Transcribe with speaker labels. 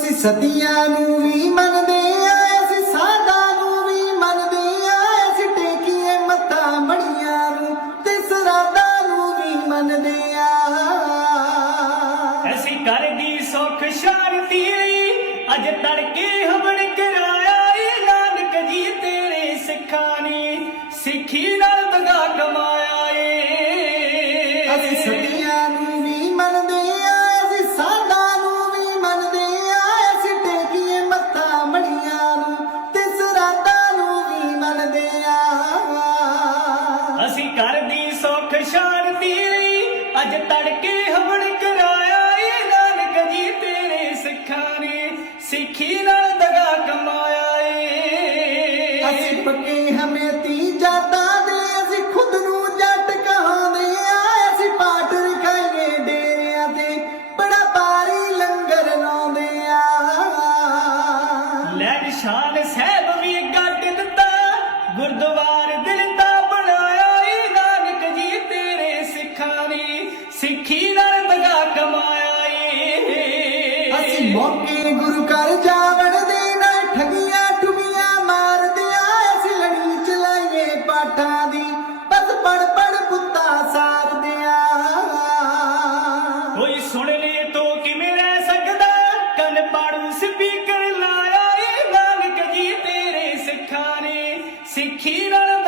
Speaker 1: ਅਸੀਂ ਸਤੀਆਂ ਨੂੰ ਵੀ ਮੰਨਦੇ ਆ ਅਸੀਂ ਸਾਧਾਂ ਨੂੰ ਵੀ ਮੰਨਦੇ ਆ ਅਸੀਂ ਟੇਕੀਏ ਮੱਥਾ ਮੜੀਆਂ ਨੂੰ ਤੇ ਸਰਾਧਾਂ ਨੂੰ ਵੀ ਮੰਨਦੇ ਆ।
Speaker 2: ਐਸੀ ਕਰਦੀ ਸੁਖ ਸ਼ਾਂਤੀ ਲਈ ਅਜ ਤੜਕੇ ਹਵਨ ਕਰਾਇਆ ਏ ਨਾਨਕ ਜੀ ਤੇਰੇ ਸਿੱਖਾਂ ਨੇ ਸਿੱਖੀ ਨਾਲ ਦਗਾ ਕਮਾਇਆ ਏ।
Speaker 1: ਅਸੀਂ ਸਤੀਆਂ
Speaker 2: ਕਰਦੀ ਸੁਖ ਸ਼ਾਂਤੀ ਲਈ। ਅਜ ਤੜਕੇ ਹਵਨ ਕਰਾਇਆ ਏ ਨਾਨਕ ਜੀ ਤੇਰੇ ਸਿੱਖਾਂ ਨੇ। ਸਿੱਖੀ ਨਾਲ ਦਗਾ ਕਮਾਇਆ ਏ।
Speaker 1: ਅਸੀਂ ਪੱਕੇ ਹਮੇਤੀ ਜਾਤਾਂ ਦੇ ਅਸੀਂ ਖੁਦ ਨੂੰ ਜੱਟ ਕਹਾਂਦੇ ਆ। ਅਸੀਂ ਪਾਠ ਰਖਾਈਏ ਡੇਰਿਆਂ ਤੇ ਬੜਾ ਭਾਰੀ ਲੰਗਰ ਲਾਉਂਦੇ ਆ।
Speaker 2: ਲੈ ਨਿਸ਼ਾਨ ਸਾਹਿਬ ਵੀ ਗੱਡ ਦਿੱਤਾ। ਗੁਰਦੁਆਰ ਸਿੱਖੀ ਨਾਲ ਤਗਾ ਕਮਾਇਆ ਏ।
Speaker 1: ਅਸੀਂ ਮੌਕੇ ਗੁਰੂ ਘਰ ਜਾਵਣ ਦੇ ਨਾ ਠਗੀਆਂ ਟੁਗੀਆਂ ਮਾਰਦਿਆਂ ਅਸੀਂ ਲੜੀ ਚਲਾਈਏ ਪਾਠਾਂ ਦੀ। ਬਸ ਪੜ ਪੜ ਪੁੱਤਾ ਸਾਰਦਿਆਂ।
Speaker 2: ਕੋਈ ਸੁਣ ਲੇ ਤੋ ਕਿਵੇਂ ਰਹਿ ਸਕਦਾ? ਕੰਨ ਪਾੜੂ ਸਪੀਕਰ ਲਾਇਆ ਏ। ਨਾਨਕ ਜੀ ਤੇਰੇ ਸਿੱਖਾਂ ਨੇ ਸਿੱਖੀ ਨਾਲ